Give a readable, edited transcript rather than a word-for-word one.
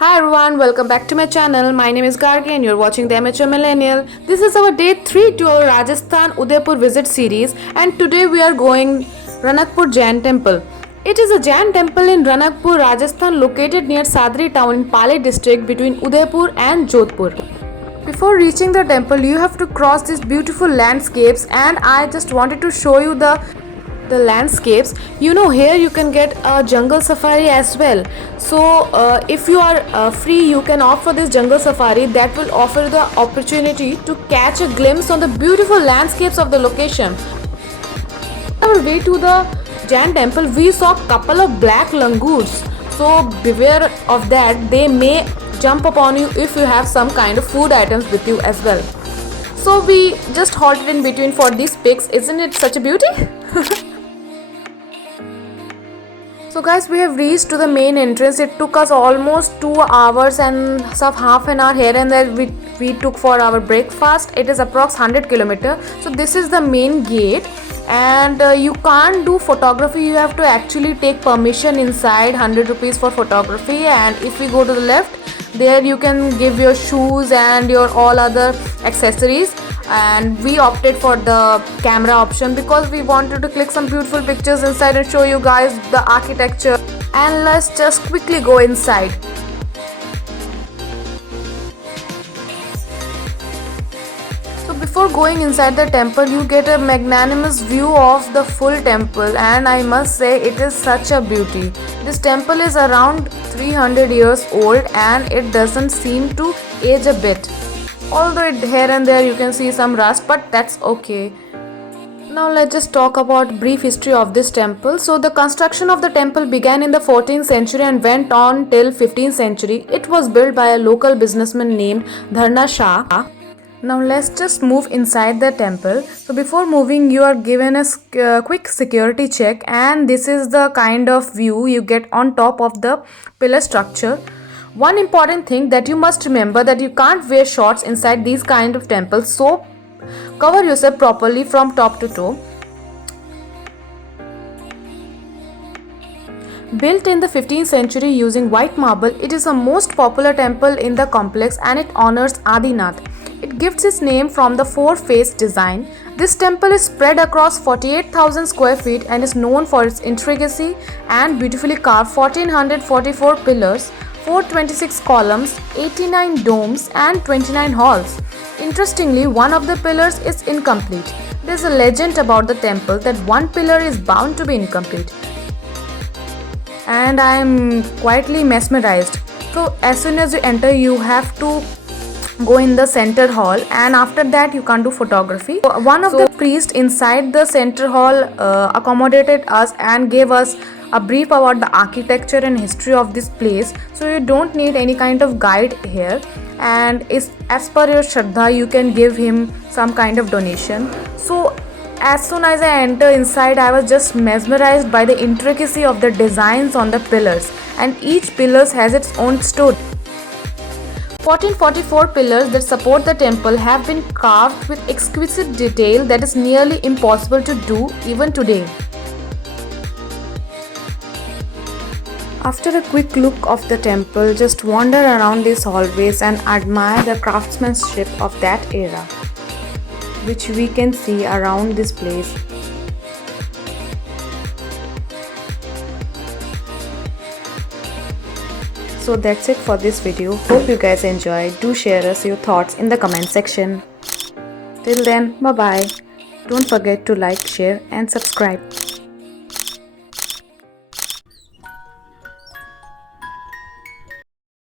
Hi everyone, welcome back to my channel. My name is Gargi and you're watching the Amateur Millennial. This is our day 3 to our Rajasthan Udaipur visit series, and today we are going Ranakpur Jain Temple. It is a Jain temple in Ranakpur, Rajasthan, located near Sadri town in Pali district between Udaipur and Jodhpur. Before reaching the temple, you have to cross these beautiful landscapes, and I just wanted to show you the landscapes. Here you can get a jungle safari as well. So if you are free, you can opt for this jungle safari that will offer the opportunity to catch a glimpse on the beautiful landscapes of the location. On our way to the Jain temple, we saw a couple of black langurs, so beware of that. They may jump upon you if you have some kind of food items with you as well. So we just halted in between for these pics. Isn't it such a beauty? So guys, we have reached to the main entrance. It took us almost 2 hours and some half an hour here and there we took for our breakfast. It is approx 100 kilometer. So this is the main gate, and you can't do photography. You have to actually take permission inside, 100 rupees for photography. And if we go to the left, there you can give your shoes and your all other accessories, and we opted for the camera option because we wanted to click some beautiful pictures inside and show you guys the architecture. And let's just quickly go inside. So before going inside the temple, you get a magnanimous view of the full temple, and I must say it is such a beauty. This temple is around 300 years old and it doesn't seem to age a bit. Although here and there you can see some rust, but that's okay. Now let's just talk about brief history of this temple. So the construction of the temple began in the 14th century and went on till 15th century. It was built by a local businessman named Dharna Shah. Now let's just move inside the temple. So before moving, you are given a quick security check, and this is the kind of view you get on top of the pillar structure. One important thing that you must remember, that you can't wear shorts inside these kind of temples, so cover yourself properly from top to toe. Built in the 15th century using white marble, it is the most popular temple in the complex, and it honors Adinath. It gets its name from the four-faced design. This temple is spread across 48,000 square feet and is known for its intricacy and beautifully carved 1444 pillars, 426 columns, 89 domes and 29 halls. Interestingly, one of the pillars is incomplete. There is a legend about the temple that one pillar is bound to be incomplete, and I am quietly mesmerized. So as soon as you enter, you have to go in the center hall, and after that you can't do photography. One of the priests inside the center hall accommodated us and gave us a brief about the architecture and history of this place, so you don't need any kind of guide here, and as per your shraddha you can give him some kind of donation. So as soon as I enter inside, I was just mesmerized by the intricacy of the designs on the pillars, and each pillar has its own story. 1444 pillars that support the temple have been carved with exquisite detail that is nearly impossible to do even today. After a quick look of the temple, just wander around these hallways and admire the craftsmanship of that era, which we can see around this place. So that's it for this video. Hope you guys enjoyed. Do share us your thoughts in the comment section. Till then, bye bye. Don't forget to like, share and subscribe.